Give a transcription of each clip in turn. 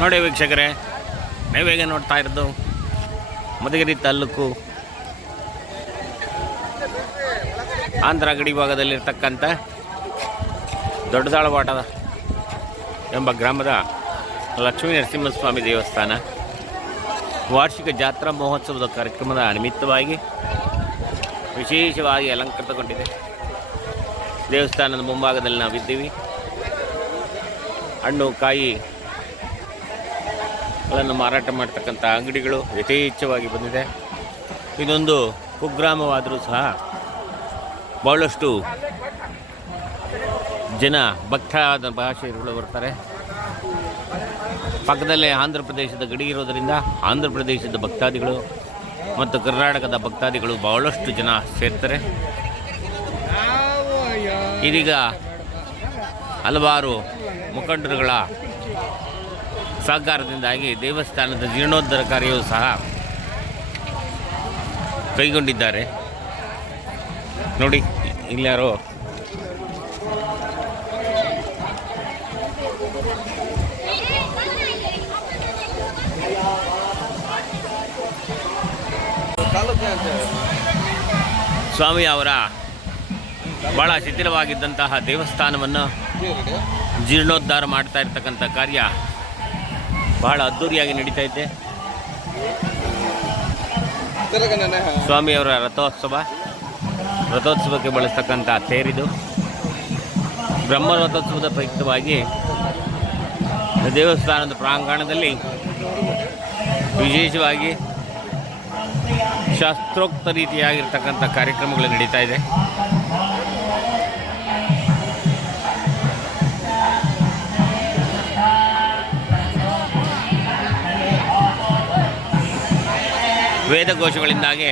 ನೋಡಿ ವೀಕ್ಷಕರೇ, ನೀವೇಗೆ ನೋಡ್ತಾ ಇರೋದು ಮಧುಗಿರಿ ತಾಲೂಕು ಆಂಧ್ರ ಗಡಿ ಭಾಗದಲ್ಲಿರ್ತಕ್ಕಂಥ ದೊಡ್ಡದಾಳವಾಟ ಎಂಬ ಗ್ರಾಮದ ಲಕ್ಷ್ಮೀ ನರಸಿಂಹಸ್ವಾಮಿ ದೇವಸ್ಥಾನ ವಾರ್ಷಿಕ ಜಾತ್ರಾ ಮಹೋತ್ಸವದ ಕಾರ್ಯಕ್ರಮದ ನಿಮಿತ್ತವಾಗಿ ವಿಶೇಷವಾಗಿ ಅಲಂಕೃತಗೊಂಡಿದೆ. ದೇವಸ್ಥಾನದ ಮುಂಭಾಗದಲ್ಲಿ ನಾವಿದ್ದೀವಿ. ಹಣ್ಣು ಕಾಯಿ ಗಳನ್ನು ಮಾರಾಟ ಮಾಡ್ತಕ್ಕಂಥ ಅಂಗಡಿಗಳು ಯಥೇಚ್ಛವಾಗಿ ಬಂದಿದೆ. ಇದೊಂದು ಕುಗ್ರಾಮವಾದರೂ ಸಹ ಬಹಳಷ್ಟು ಜನ ಭಕ್ತಾದ ಭಾಷೆಗಳು ಬರ್ತಾರೆ. ಪಕ್ಕದಲ್ಲೇ ಆಂಧ್ರ ಪ್ರದೇಶದ ಗಡಿ ಇರೋದರಿಂದ ಆಂಧ್ರ ಪ್ರದೇಶದ ಭಕ್ತಾದಿಗಳು ಮತ್ತು ಕರ್ನಾಟಕದ ಭಕ್ತಾದಿಗಳು ಬಹಳಷ್ಟು ಜನ ಸೇರ್ತಾರೆ. ಇದೀಗ ಹಲವಾರು ಮುಖಂಡರುಗಳ ಸಹಕಾರದಿಂದಾಗಿ ದೇವಸ್ಥಾನದ ಜೀರ್ಣೋದ್ಧಾರ ಕಾರ್ಯವೂ ಸಹ ಕೈಗೊಂಡಿದ್ದಾರೆ. ನೋಡಿ, ಇಲ್ಲಾರೋ ಸ್ವಾಮಿ ಅವರ ಬಹಳ ಶಿಥಿಲವಾಗಿದ್ದಂತಹ ದೇವಸ್ಥಾನವನ್ನು ಜೀರ್ಣೋದ್ಧಾರ ಮಾಡ್ತಾ ಇರ್ತಕ್ಕಂಥ ಕಾರ್ಯ ಬಹಳ ಅದ್ಧೂರಿಯಾಗಿ ನಡೀತಾ ಇದೆ. ಸ್ವಾಮಿಯವರ ರಥೋತ್ಸವಕ್ಕೆ ಬಳಸ್ತಕ್ಕಂಥ ತೇರಿದು. ಬ್ರಹ್ಮ ರಥೋತ್ಸವದ ಪ್ರಯುಕ್ತವಾಗಿ ದೇವಸ್ಥಾನದ ಪ್ರಾಂಗಣದಲ್ಲಿ ವಿಶೇಷವಾಗಿ ಶಾಸ್ತ್ರೋಕ್ತ ರೀತಿಯಾಗಿರ್ತಕ್ಕಂಥ ಕಾರ್ಯಕ್ರಮಗಳು ನಡೀತಾ ಇದೆ. ವೇದಘೋಷಗಳಿಂದಾಗಿ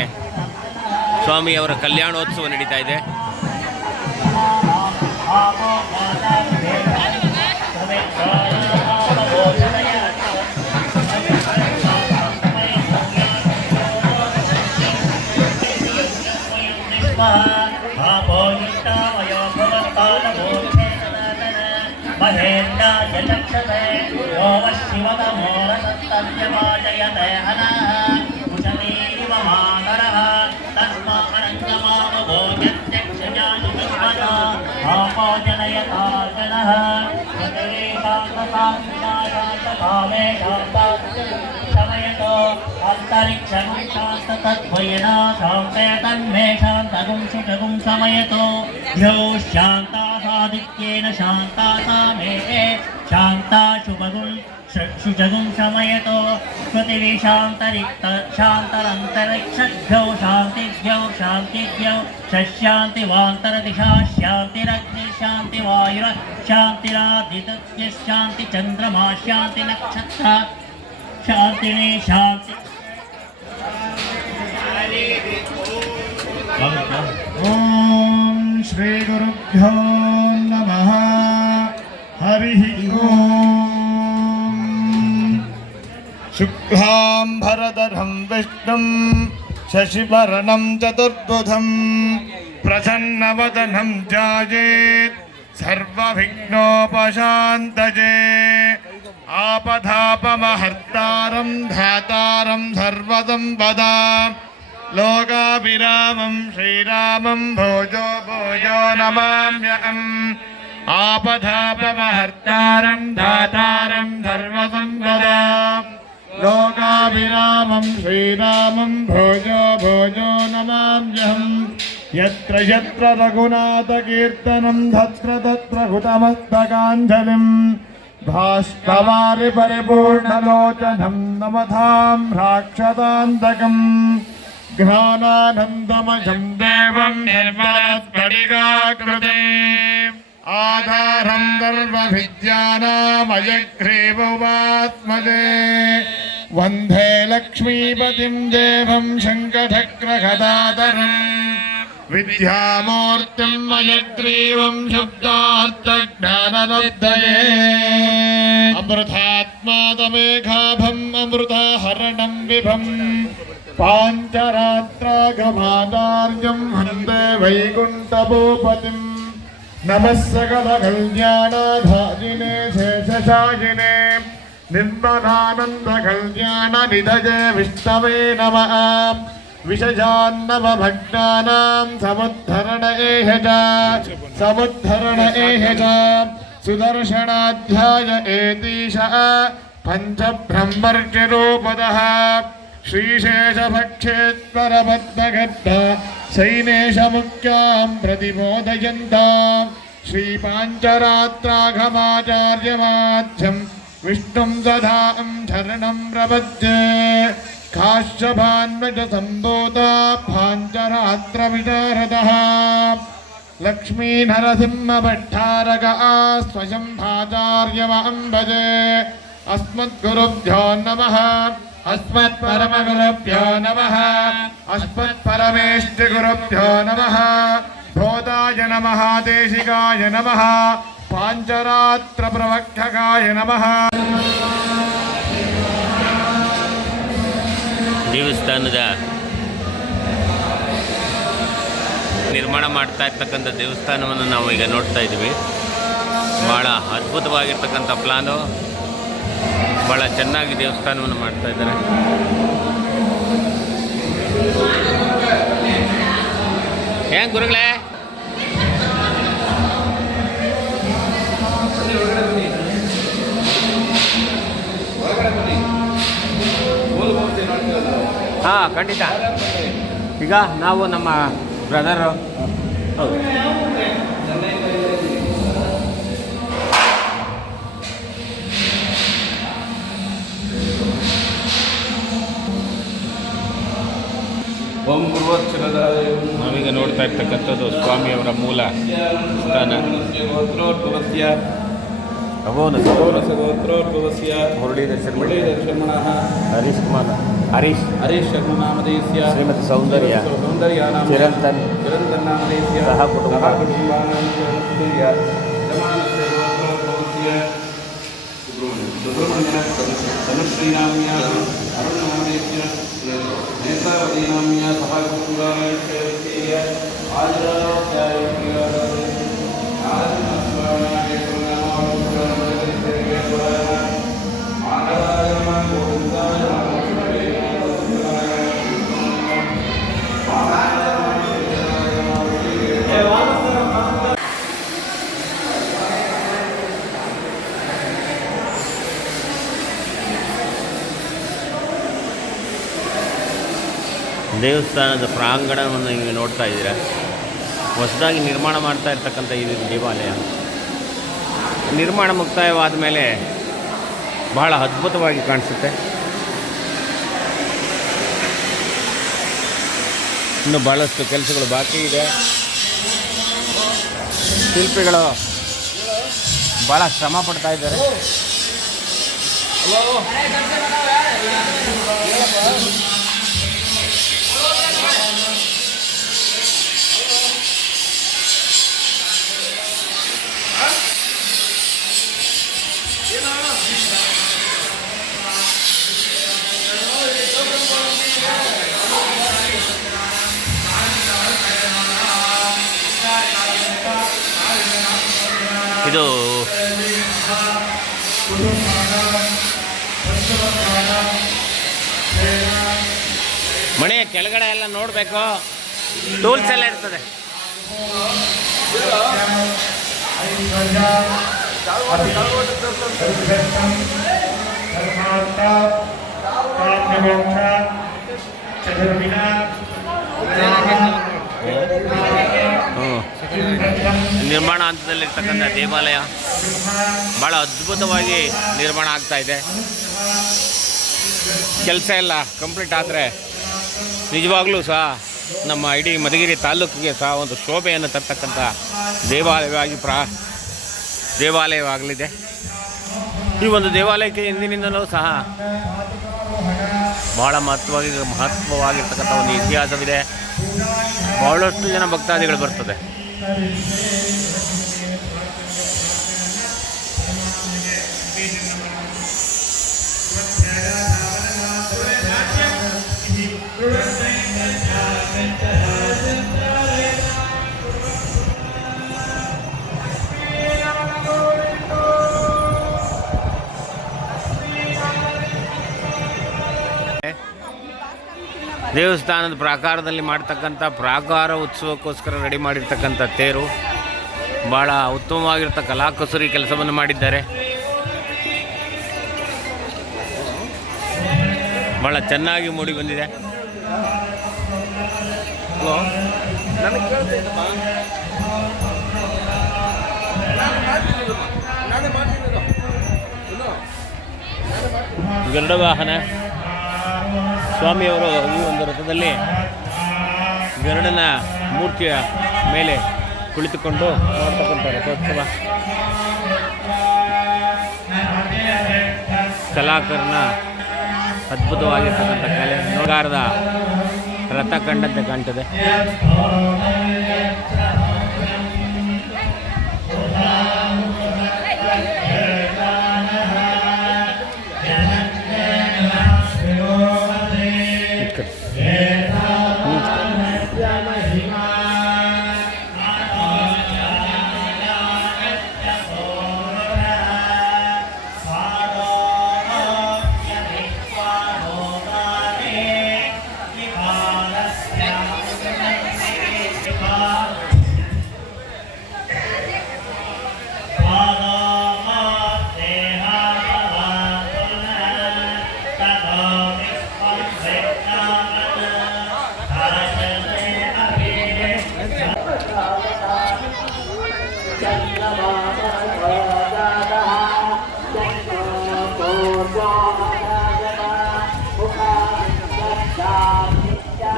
ಸ್ವಾಮಿಯವರ ಕಲ್ಯಾಣೋತ್ಸವ ನಡೀತಾ ಇದೆ. समयतो ह्यो शांता सादित्येन शांता सामे शांता शुभगुं शुचगुं समयतो पृथिवी शांतरिक्त शांतरंतरिक्षभ्यो शांतिभ्यो शशांति वांतरदिशा शांतिरग्नि शांति वायुर शांतिरादित्य शांति चंद्रमा शांति नक्षत्र शांतिने शांति. ओम श्री गुरुभ्यो नमः. हरिः ओम. शुक्लांबरधरं विष्णुं शशिवर्णं चतुर्भुजं प्रसन्नवदनं ध्यायेत् सर्वविघ्नोपशान्तये. आपदापमहर्तारं धातारं सर्वसम्पदां लोकाभिरामं श्रीरामं भोजो भोजो नमाम्यहम्. आपदापमहर्तारं धातारं सर्वसम्पदां लोकाभिरामं श्रीरामं भोजो भोजो नमाम्यहम्. यत्र यत्र रघुनाथकीर्तनं तत्र तत्र हुतमस्तकाञ्जलिम् भाष्पवारि परिपूर्णलोचनं नमतां राक्षसान्तकम्. ज्ञानानन्दमयं देवं निर्मलस्फटिकाकृतिम् आधारं सर्वविद्यानामयग्रीवोपास्मदे. वन्दे लक्ष्मीपतिं देवं शङ्खचक्रगदाधरम् विद्यामूर्तिं मयग्रीवं शुद्धार्थज्ञानदुद्धये. अमृतात्मादमेघाभम् अमृताहरणं विभम् पाञ्चरात्रागमादार्यं वन्दे वैकुण्ठभूपतिम्. नमः सकलकल्याणाधारिणे शेषशायिने ನಿರ್ಮಲಾನಂದ ಕಲ್ಯಾಣ ನಿಧಜೆ ವಿಷ್ಣವೇ ನಮಃ ವಿಷಜಾನ್ನವಭಕ್ತಾನಾಂ ಸಮುದ್ಧರಣ ಏಹ ಚ ಸುದರ್ಶನಾಧ್ಯಾಯ ಏತೀಶಃ ಪಂಚಬ್ರಹ್ಮರ್ಷಿರೂಪದಃ ಶ್ರೀಶೇಷಭಕ್ಷೇಶ್ವರಬದ್ಧಗದ್ಧ ಶೈನೇಶಮುಖ್ಯಾಂ ಪ್ರತಿಬೋಧಯಂತಾಂ ಶ್ರೀಪಾಂಚರಾತ್ರಾಘಮಾಚಾರ್ಯಮಾಧ್ಯಂ ವಿಷ್ಣುಂ ಸದಾಂ ಶರಣಂ ಪ್ರಪದ್ಯೆ ಕಾಶ್ಯಪಾನ್ವಜ ಸಂಭೂತ ಪಾಂಚರಾತ್ರ ವಿಶಾರದಃ ಲಕ್ಷ್ಮೀ ನರಸಿಂಹ ಭಟ್ಟಾರಕ ಸ್ವಯಂ ಭಾಚಾರ್ಯಮಹಂ ಭಜೆ ಅಸ್ಮದ್ಗುರುಭ್ಯೋ ನಮಃ ಅಸ್ಮತ್ಪರಮಗುರುಭ್ಯೋ ನಮಃ ಅಸ್ಮತ್ಪರಮೇಷ್ಠಿಗುರುಭ್ಯೋ ನಮಃ ಭೋದಾಯ ನಮಃ ದೇಶಿಕಾಯ ನಮಃ ಪಾಂಚರಾತ್ರ ಪ್ರವಕ್ಷಕಾಯ ನಮಃ. ದೇವಸ್ಥಾನದ ನಿರ್ಮಾಣ ಮಾಡ್ತಾ ಇರ್ತಕ್ಕಂಥ ದೇವಸ್ಥಾನವನ್ನು ನಾವು ಈಗ ನೋಡ್ತಾ ಇದ್ದೀವಿ. ಭಾಳ ಅದ್ಭುತವಾಗಿರ್ತಕ್ಕಂಥ ಪ್ಲಾನು, ಭಾಳ ಚೆನ್ನಾಗಿ ದೇವಸ್ಥಾನವನ್ನು ಮಾಡ್ತಾ ಇದ್ದಾರೆ. ಹೆಂಗೆ ಗುರುಗಳೇ? ಹಾಂ, ಖಂಡಿತ. ಈಗ ನಾವು ನಮ್ಮ ಬ್ರದರು ಹೌದು ನಾವೀಗ ನೋಡ್ತಾ ಇರ್ತಕ್ಕಂಥದ್ದು ಸ್ವಾಮಿಯವರ ಮೂಲ ಸ್ಥಾನ. ಮುರಳೀಧರ್ ಶರ್ಮಣಃ ಹರೀಶ್ ಶರ್ಮನಾಮಧೇಯಸ್ಯ ಶ್ರೀಮತಿ ಸೌಂದರ್ಯ ಚಿರಂತನ್ ನಾಮಧೇಯಸ್ಯ ಸಹ ಕುಟುಂಬ ಸುಬ್ರಹ್ಮಣ್ಯ ಧನುಶ್ರೀನಾಮ್ಯ ಅರುಣನಾಮಧೇಯಸ್ಯ ನೇತ್ರಾವತೀನಾಮ್ಯ ಸಹ ಕುಟುಂಬ ದೇವಸ್ಥಾನದ ಪ್ರಾಂಗಣವನ್ನು ನೀವು ನೋಡ್ತಾ ಇದ್ದೀರಾ. ಹೊಸದಾಗಿ ನಿರ್ಮಾಣ ಮಾಡ್ತಾ ಇರ್ತಕ್ಕಂಥ ಇದು ದೇವಾಲಯ ನಿರ್ಮಾಣ ಮುಕ್ತಾಯವಾದ ಮೇಲೆ ಬಹಳ ಅದ್ಭುತವಾಗಿ ಕಾಣಿಸುತ್ತೆ. ಇನ್ನು ಭಾಳಷ್ಟು ಕೆಲಸಗಳು ಬಾಕಿ ಇದೆ. ಶಿಲ್ಪಿಗಳು ಭಾಳ ಶ್ರಮ ಪಡ್ತಾ ಇದ್ದಾರೆ. ಇದು ಮನೆಯ ಕೆಳಗಡೆ ಎಲ್ಲ ನೋಡಬೇಕು, ಟೂಲ್ಸ್ ಎಲ್ಲ ಇರ್ತದೆ. ನಿರ್ಮಾಣ ಹಂತದಲ್ಲಿರ್ತಕ್ಕಂಥ ದೇವಾಲಯ ಭಾಳ ಅದ್ಭುತವಾಗಿ ನಿರ್ಮಾಣ ಆಗ್ತಾ ಇದೆ. ಕೆಲಸ ಎಲ್ಲ ಕಂಪ್ಲೀಟ್ ಆದರೆ ನಿಜವಾಗ್ಲೂ ಸಹ ನಮ್ಮ ಇಡೀ ಮಧುಗಿರಿ ತಾಲೂಕಿಗೆ ಸಹ ಒಂದು ಶೋಭೆಯನ್ನು ತರ್ತಕ್ಕಂಥ ದೇವಾಲಯವಾಗಲಿದೆ. ಈ ಒಂದು ದೇವಾಲಯಕ್ಕೆ ಎಂದಿನಿಂದಲೂ ಸಹ ಭಾಳ ಮಹತ್ವವಾಗಿರ್ತಕ್ಕಂಥ ಒಂದು ಇತಿಹಾಸವಿದೆ. ಬಹಳಷ್ಟು ಜನ ಭಕ್ತಾದಿಗಳು ಬರ್ತದೆ. ದೇವಸ್ಥಾನದ ಪ್ರಾಕಾರದಲ್ಲಿ ಮಾಡ್ತಕ್ಕಂಥ ಪ್ರಾಕಾರ ಉತ್ಸವಕ್ಕೋಸ್ಕರ ರೆಡಿ ಮಾಡಿರ್ತಕ್ಕಂಥ ತೇರು ಭಾಳ ಉತ್ತಮವಾಗಿರ್ತ ಕಲಾಕುಸರಿ ಕೆಲಸವನ್ನು ಮಾಡಿದ್ದಾರೆ. ಭಾಳ ಚೆನ್ನಾಗಿ ಮೂಡಿ ಬಂದಿದೆ. ನನಗೆ ಕೇಳ್ತೈತಪ್ಪ, ನಾನೇ ಮಾಡ್ತೀನಿ. ಗರುಡ ವಾಹನ ಸ್ವಾಮಿಯವರು ಈ ಒಂದು ರಥದಲ್ಲಿ ಗರುಡನ ಮೂರ್ತಿಯ ಮೇಲೆ ಕುಳಿತುಕೊಂಡು ನೋಡ್ತಕ್ಕಂಥ ರಥೋತ್ಸವ. ಕಲಾಕರನ ಅದ್ಭುತವಾಗಿರ್ತಕ್ಕಂಥ ಕಲೆ ನೋಗಾರದ ರಥ ಕಂಡಂತೆ ಕಾಣ್ತದೆ.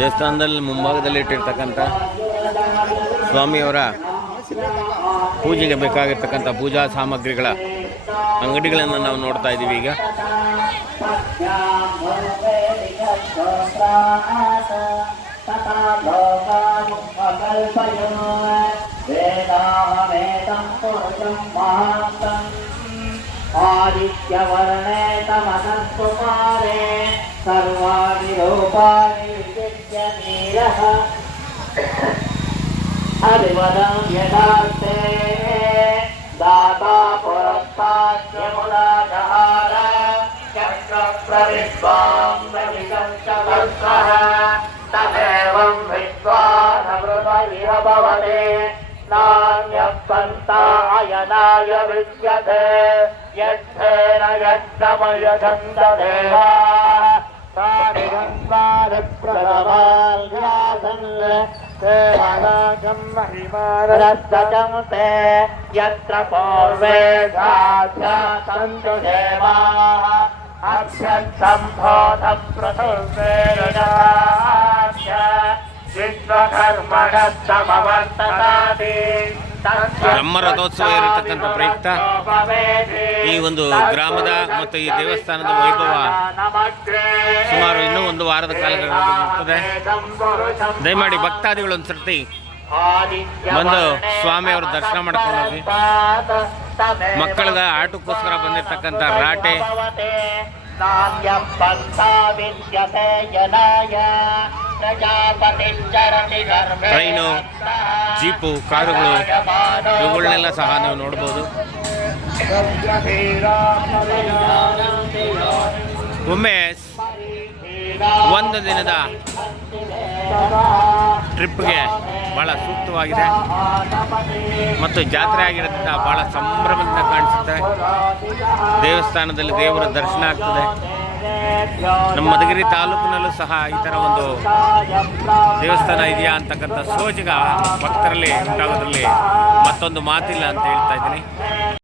ದೇವಸ್ಥಾನದಲ್ಲಿ ಮುಂಭಾಗದಲ್ಲಿ ಇಟ್ಟಿರ್ತಕ್ಕಂಥ ಸ್ವಾಮಿಯವರ ಪೂಜೆಗೆ ಬೇಕಾಗಿರ್ತಕ್ಕಂಥ ಪೂಜಾ ಸಾಮಗ್ರಿಗಳ ಅಂಗಡಿಗಳನ್ನು ನಾವು ನೋಡ್ತಾ ಇದ್ದೀವಿ. ಈಗ आदित्यवर्णे तमसत्कुमारे सर्वाणि रूपाणि विचित्य नीलः अभिवदं यथास्ते दाता पुरस्ताद्यमुदाजहार चक्रप्रविद्वां प्रविशंसतस्वः तदेवं विद्वानमृतैः भवते नान्यपन्तायनाय विद्यते यद्धेन यज्ञमयछन्ददेवाः तारिगन्धारिप्रथमाल्यासन् ते अनागं महिमानरस्तचं ते यत्र पूर्वे साध्यासन्तु देवाः अभ्यन्तम्भोधप्रथुर्वेरजास्य विश्वकर्मणस्तमवर्तनाति ಬ್ರಹ್ಮ ರಥೋತ್ಸವ ಇರತಕ್ಕಂಥ ಪ್ರಯುಕ್ತ ಈ ಒಂದು ಗ್ರಾಮದ ಮತ್ತು ಈ ದೇವಸ್ಥಾನದ ವೈಭವ ಸುಮಾರು ಇನ್ನೂ ಒಂದು ವಾರದ ಕಾಲಗಳಿರ್ತದೆ. ದಯಮಾಡಿ ಭಕ್ತಾದಿಗಳು ಒಂದು ಸರ್ತಿ ಬಂದು ಸ್ವಾಮಿಯವ್ರ ದರ್ಶನ ಮಾಡ್ಕೊಂಡು ಹೋಗಿ. ಮಕ್ಕಳದ ಆಟಕ್ಕೋಸ್ಕರ ಬಂದಿರತಕ್ಕಂಥ ರಾಟೆ, ಟ್ರೈನು, ಜೀಪು, ಕಾರುಗಳು ಇವುಗಳನ್ನೆಲ್ಲ ಸಹ ನಾವು ನೋಡ್ಬೋದು. ಒಮ್ಮೆ ಒಂದು ದಿನದ ಟ್ರಿಪ್ಗೆ ಭಾಳ ಸೂಕ್ತವಾಗಿದೆ ಮತ್ತು ಜಾತ್ರೆ ಆಗಿರೋದ್ರಿಂದ ಭಾಳ ಸಂಭ್ರಮದಿಂದ ಕಾಣಿಸುತ್ತೆ. ದೇವಸ್ಥಾನದಲ್ಲಿ ದೇವರ ದರ್ಶನ ಆಗ್ತದೆ. ನಮ್ಮ ಮಧುಗಿರಿ ತಾಲೂಕಿನಲ್ಲೂ ಸಹ ಈ ಥರ ಒಂದು ದೇವಸ್ಥಾನ ಇದೆಯಾ ಅಂತಕ್ಕಂಥ ಸೋಜಿಗ ಭಕ್ತರಲ್ಲಿ ಉಂಟಾಗೋದ್ರಲ್ಲಿ ಮತ್ತೊಂದು ಮಾತಿಲ್ಲ ಅಂತ ಹೇಳ್ತಾ ಇದ್ದೀನಿ.